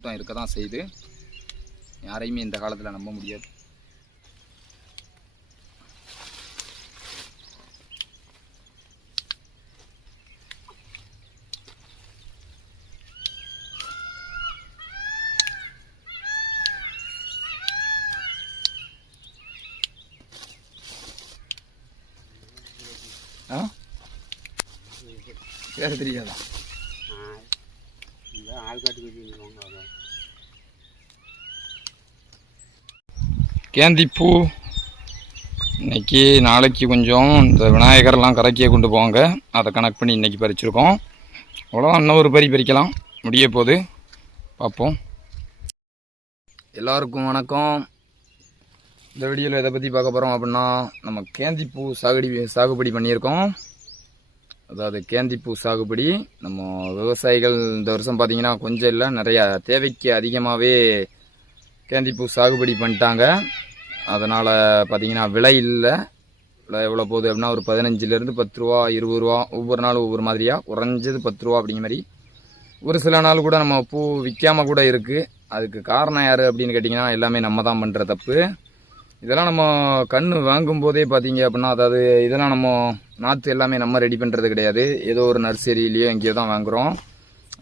கூட்டம் இருக்க தான் செய்யுது யாரையுமே இந்த காலத்தில் நம்ப முடியாது. ஆ? பேர் தெரியாதா இந்த ஆள்காட்டு வச்சுருவாங்க அதான் கேந்திப்பூ. இன்னைக்கு நாளைக்கு கொஞ்சம் இந்த விநாயகர்லாம் கரைக்கிய கொண்டு போவாங்க. அதை கனெக்ட் பண்ணி இன்னைக்கு பறிச்சிருக்கோம். அவ்வளோதான் இன்னும் ஒரு பறி பறிக்கலாம். முடிய போது பார்ப்போம். எல்லாருக்கும் வணக்கம். இந்த வீடியோவில் எதை பற்றி பார்க்க போகிறோம் அப்படின்னா நம்ம கேந்திப்பூ சாகுடி சாகுபடி பண்ணியிருக்கோம். அதாவது கேந்திப்பூ சாகுபடி நம்ம விவசாயிகள் இந்த வருஷம் பார்த்தீங்கன்னா கொஞ்சம் இல்லை நிறையா தேவைக்கு அதிகமாகவே கேந்திப்பூ சாகுபடி பண்ணிட்டாங்க. அதனால் பார்த்தீங்கன்னா விலை இல்லை. விலை எவ்வளோ போகுது அப்படின்னா ஒரு பதினஞ்சுலேருந்து பத்து ரூபா இருபது ரூபா ஒவ்வொரு நாள் ஒவ்வொரு மாதிரியாக குறைஞ்சது பத்து ரூபா அப்படிங்கிற மாதிரி. ஒரு சில நாள் கூட நம்ம பூ விற்காம கூட இருக்குது அதுக்கு காரணம் யார் அப்படின்னு கேட்டிங்கன்னா எல்லாமே நம்ம தான் பண்ணுற தப்பு. இதெல்லாம் நம்ம கன்று வாங்கும்போதே பார்த்தீங்க அப்படின்னா அதாவது இதெல்லாம் நம்ம நாற்று எல்லாமே நம்ம ரெடி பண்ணுறது கிடையாது. ஏதோ ஒரு நர்சரியிலையோ எங்கேயோ தான் வாங்குகிறோம்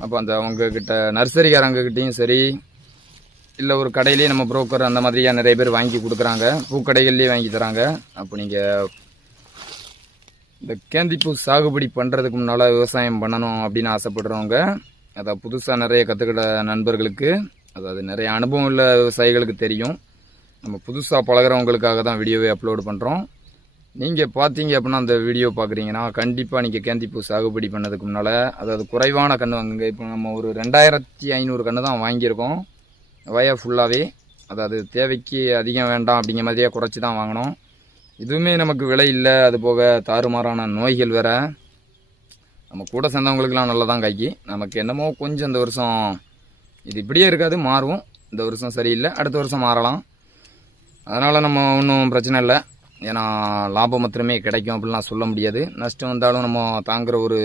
அப்போ அந்த அவங்கக்கிட்ட நர்சரிக்காரங்கக்கிட்டேயும் சரி இல்லை ஒரு கடையிலேயே நம்ம புரோக்கர் அந்த மாதிரியா நிறைய பேர் வாங்கி கொடுக்குறாங்க. பூக்கடைகள்லேயே வாங்கி தராங்க. அப்போ நீங்கள் இந்த கேந்திப்பூ சாகுபடி பண்ணுறதுக்கு முன்னால் விவசாயம் பண்ணணும் அப்படின்னு ஆசைப்படுறவங்க அதை புதுசாக நிறைய கற்றுக்கிட்ட நண்பர்களுக்கு அதாவது நிறைய அனுபவம் உள்ள விவசாயிகளுக்கு தெரியும். நம்ம புதுசாக பழகுறவங்களுக்காக தான் வீடியோவை அப்லோடு பண்ணுறோம் நீங்கள் பார்த்தீங்க அப்படின்னா அந்த வீடியோ பார்க்குறீங்கன்னா கண்டிப்பாக நீங்கள் கேந்திப்பூ சாகுபடி பண்ணதுக்கு முன்னால் அதாவது குறைவான கன்று வாங்குங்க. இப்போ நம்ம ஒரு ரெண்டாயிரத்தி ஐநூறு கன்று தான் வாங்கியிருக்கோம். வய ஃபுல்லாகவே அதாவது தேவைக்கு அதிகம் வேண்டாம் அப்படிங்கிற மாதிரியே குறைச்சி தான் வாங்கினோம். இதுவுமே நமக்கு விலை இல்லை. அது போக தாறுமாறான நோய்கள் வேறு. நம்ம கூட சேர்ந்தவங்களுக்குலாம் நல்லா தான் காய்க்கு நமக்கு என்னமோ கொஞ்சம் இந்த வருஷம் இது இப்படியே இருக்காது மாறும். இந்த வருஷம் சரியில்லை. அடுத்த வருஷம் மாறலாம். அதனால் நம்ம ஒன்றும் பிரச்சனை இல்லை. ஏன்னா லாபம் மாத்திரமே கிடைக்கும் அப்படிலாம் சொல்ல முடியாது. நஷ்டம் வந்தாலும் நம்ம தாங்குற ஒரு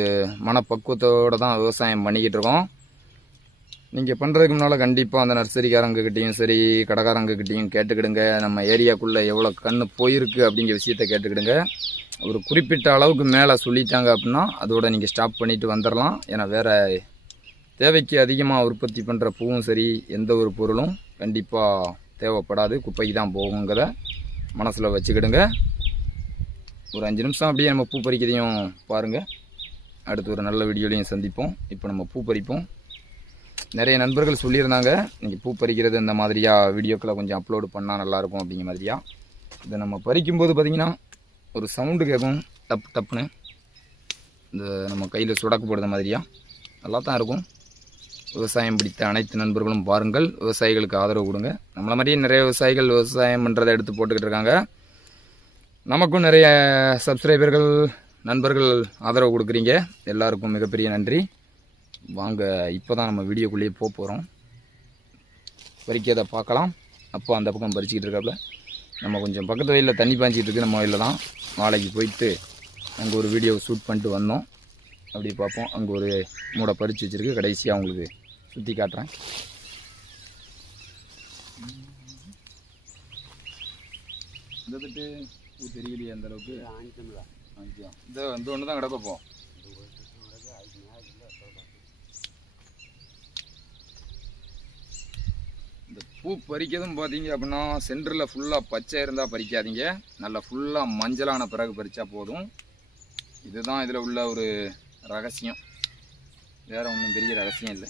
மனப்பக்குவத்தோடு தான் விவசாயம் பண்ணிக்கிட்டு இருக்கோம். நீங்கள் பண்ணுறதுக்கு முன்னால் கண்டிப்பாக அந்த நர்சரிக்காரங்கக்கிட்டேயும் சரி கடைக்காரங்கக்கிட்டேயும் கேட்டுக்கிடுங்க. நம்ம ஏரியாக்குள்ளே எவ்வளோ கண் போயிருக்கு அப்படிங்கிற விஷயத்த கேட்டுக்கிடுங்க. ஒரு குறிப்பிட்ட அளவுக்கு மேலே சொல்லிட்டாங்க அப்படின்னா அதோட நீங்கள் ஸ்டாப் பண்ணிவிட்டு வந்துடலாம் ஏன்னா வேறு தேவைக்கு அதிகமாக உற்பத்தி பண்ணுற பூவும் சரி எந்த ஒரு பொருளும் கண்டிப்பாக தேவைப்படாது. குப்பைக்கு தான் போகுங்கிறத மனசில் வச்சுக்கிடுங்க. ஒரு அஞ்சு நிமிஷம் அப்படியே நம்ம பூ பறிக்கிறதையும் பாருங்கள் அடுத்து ஒரு நல்ல வீடியோலையும் சந்திப்போம். இப்போ நம்ம பூ பறிப்போம். நிறைய நண்பர்கள் சொல்லியிருந்தாங்க நீங்கள் பூ பறிக்கிறது இந்த மாதிரியா? வீடியோக்களை கொஞ்சம் அப்லோடு பண்ணால் நல்லாயிருக்கும் அப்படிங்கிற மாதிரியா. இதை நம்ம பறிக்கும்போது பார்த்திங்கன்னா ஒரு சவுண்டு கேட்கும். டப் டப்புன்னு. இந்த நம்ம கையில் சுடக்கு போடுற மாதிரியா? நல்லா தான் இருக்கும். விவசாயம் பிடித்த அனைத்து நண்பர்களும் பாருங்கள் விவசாயிகளுக்கு ஆதரவு கொடுங்க. நம்மளை மாதிரியே நிறைய விவசாயிகள் விவசாயம் பண்ணுறதை எடுத்து போட்டுக்கிட்டு இருக்காங்க. நமக்கும் நிறைய சப்ஸ்கிரைபர்கள் நண்பர்கள் ஆதரவு கொடுக்குறீங்க. எல்லாருக்கும் மிகப்பெரிய நன்றி. வாங்க இப்போ தான் நம்ம வீடியோக்குள்ளேயே போக போகிறோம் பறிக்கிறதை பார்க்கலாம். அப்போ அந்த பக்கம் பறிச்சுக்கிட்டு இருக்காப்புல நம்ம கொஞ்சம் பக்கத்து வயலில் தண்ணி பாய்ச்சிட்டு இருக்கு. நம்ம வயலில் தான் நாளைக்கு போயிட்டு அங்கே ஒரு வீடியோ ஷூட் பண்ணிட்டு வந்தோம். அப்படி பார்ப்போம். அங்கே ஒரு மூடை பறித்து வச்சுருக்கு. கடைசியாக அவங்களுக்கு சுற்றி காட்டுறேன். இந்த தட்டு பூ தெரியலையே அந்த அளவுக்கு. வாங்கிக்கலாம் இந்த இந்த ஒன்று தான் கிடக்கப்போ இந்த பூ பறிக்கிறதும் பார்த்தீங்க அப்படின்னா சென்டரில் ஃபுல்லாக பச்சை இருந்தால் பறிக்காதீங்க. நல்லா ஃபுல்லாக மஞ்சளான பிறகு பறித்தா போதும். இதுதான் இதில் உள்ள ஒரு ரகசியம். வேற ஒன்றும் பெரிய ரகசியம் இல்லை.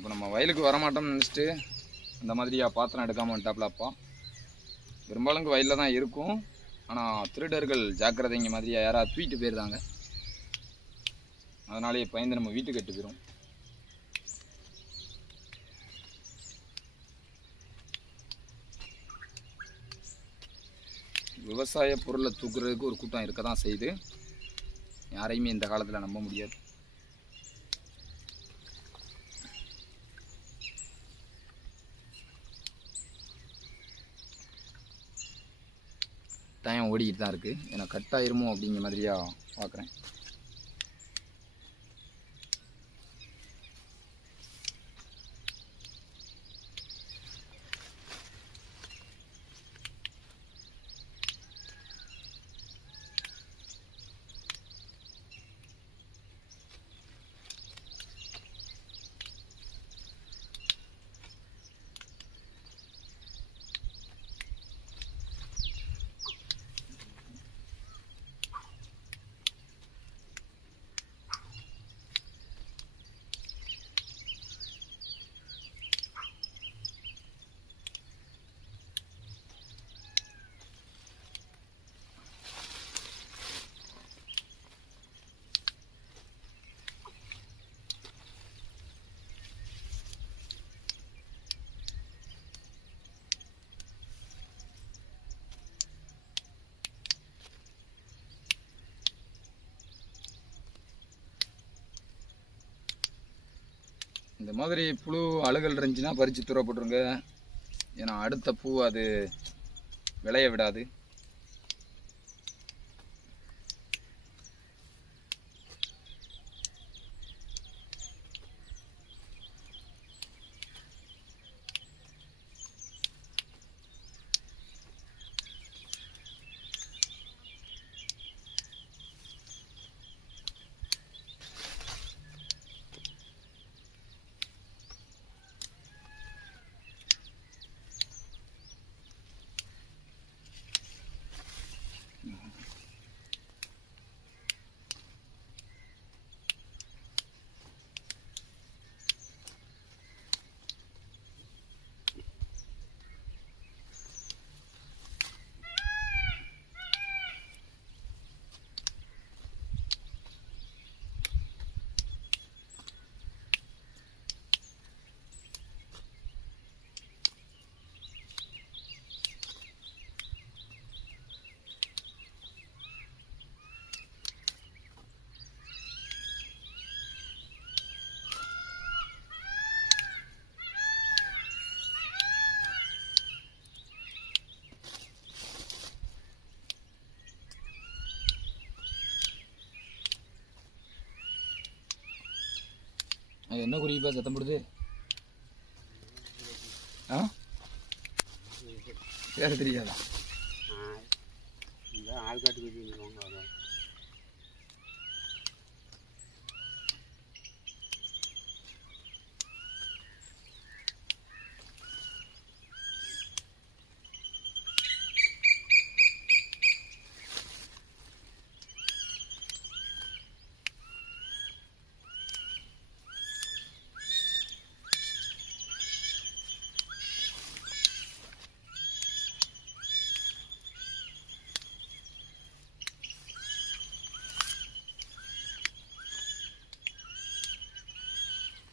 இப்போ நம்ம வயலுக்கு வரமாட்டோம்னு நினச்சிட்டு அந்த மாதிரியா பாத்திரம் எடுக்காமல் வந்துட்டாப்ல அப்பா. பெரும்பாலும் வயலில் தான் இருக்கும். ஆனால் திருடர்கள் ஜாக்கிரதைங்க மாதிரியா யாராவது தூக்கிட்டு போயிருந்தாங்க. அதனாலேயே பயந்து நம்ம வீட்டுக்கு எட்டு போயிடும் விவசாய பொருளை தூக்குறதுக்கு ஒரு கூட்டம் இருக்க தான் செய்யுது. யாரையுமே இந்த காலத்தில் நம்ப முடியாது. டைம் ஓடிக்கிட்டு தான் இருக்குது ஏன்னா கட் ஆயிருமோ அப்படிங்கிற மாதிரியா பார்க்குறேன் இந்த மாதிரி புழு அழுகல் இருந்துச்சுன்னா பறித்து தூர போட்டுருங்க ஏன்னா அடுத்த பூ அது விளைய விடாது. என்ன குறிப்பா சத்தம் போடுது? ஆ? வேறு தெரியாதா? ஆ இந்த ஆள்காட்டு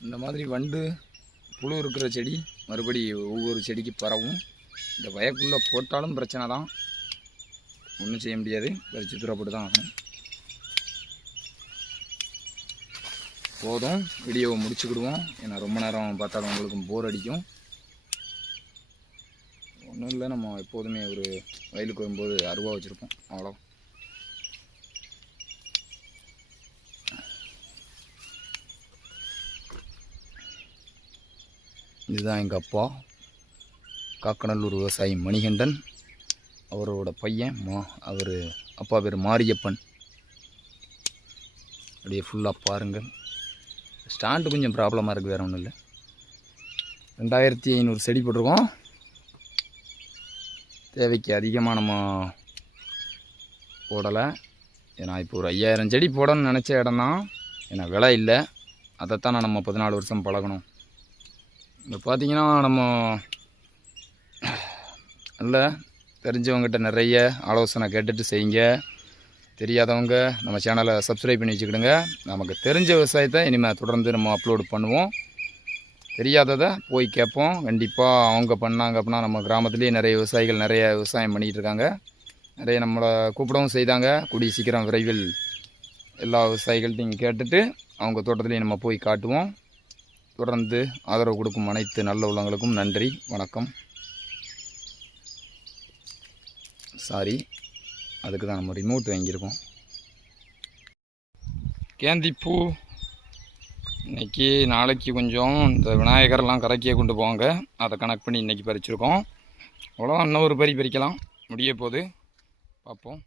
இந்த மாதிரி வண்டு புழு இருக்கிற செடி மறுபடி ஒவ்வொரு செடிக்கு பரவும். இந்த வயக்குள்ளே போட்டாலும் பிரச்சனை தான். ஒன்றும் செய்ய முடியாது. பறித்து தூரப்பட்டு தான் ஆகணும். போதும். வீடியோவை முடிச்சுக்கிடுவோம். ஏன்னா ரொம்ப நேரம் பார்த்தாலும் உங்களுக்கும் போர் அடிக்கும். ஒன்றும் இல்லை. நம்ம எப்போதுமே ஒரு வயலுக்கு வரும்போது அருவா வச்சுருப்போம். அவ்வளோ இதுதான் எங்கள் அப்பா. காக்கநல்லூர் விவசாயி மணிகண்டன் அவரோட பையன் மா அவர் அப்பா பேர் மாரியப்பன். அப்படியே ஃபுல்லாக பாருங்கள் ஸ்டாண்டு கொஞ்சம் ப்ராப்ளமாக இருக்குது வேறு ஒன்றும் இல்லை. ரெண்டாயிரத்தி ஐநூறு செடி போட்டிருக்கோம். தேவைக்கு அதிகமாக நம்ம போடலை. ஏன்னா இப்போ ஒரு ஐயாயிரம் செடி போடணும்னு நினச்ச இடம் தான் ஏன்னா விலை இல்லை. அதைத்தான் நான் நம்ம பதினாலு வருஷம் பழகணும். இப்போ பார்த்தீங்கன்னா நம்ம நல்ல தெரிஞ்சவங்ககிட்ட நிறைய ஆலோசனை கேட்டுட்டு செய்யுங்க. தெரியாதவங்க நம்ம சேனலை சப்ஸ்கிரைப் பண்ணி வச்சுக்கிடுங்க. நமக்கு தெரிஞ்ச விவசாயத்தை இனிமேல் தொடர்ந்து நம்ம அப்லோடு பண்ணுவோம். தெரியாததை போய் கேட்போம். கண்டிப்பாக அவங்க பண்ணாங்க அப்படின்னா நம்ம கிராமத்துலேயே நிறைய விவசாயிகள் நிறைய விவசாயம் பண்ணிகிட்டு இருக்காங்க. நிறைய நம்மளை கூப்பிடவும் செய்தாங்க. கூடிய சீக்கிரம் விரைவில் எல்லா விவசாயிகள்ட்டையும் கேட்டுட்டு அவங்க தோட்டத்துலேயும் நம்ம போய் காட்டுவோம். தொடர்ந்து ஆதரவு கொடுக்கும் அனைத்து நல்ல உள்ளங்களுக்கும் நன்றி வணக்கம். சாரி அதுக்கு தான் நம்ம ரிமோட் வாங்கியிருக்கோம். கேந்திப்பூ இன்னைக்கு நாளைக்கு கொஞ்சம் இந்த விநாயகர்லாம் கரைக்கியே கொண்டு போவாங்க. அதை கனெக்ட் பண்ணி இன்னைக்கு பறிச்சிருக்கோம். அவ்வளோ இன்னும் ஒரு பறி பறிக்கலாம். முடிய போகுது. பார்ப்போம்.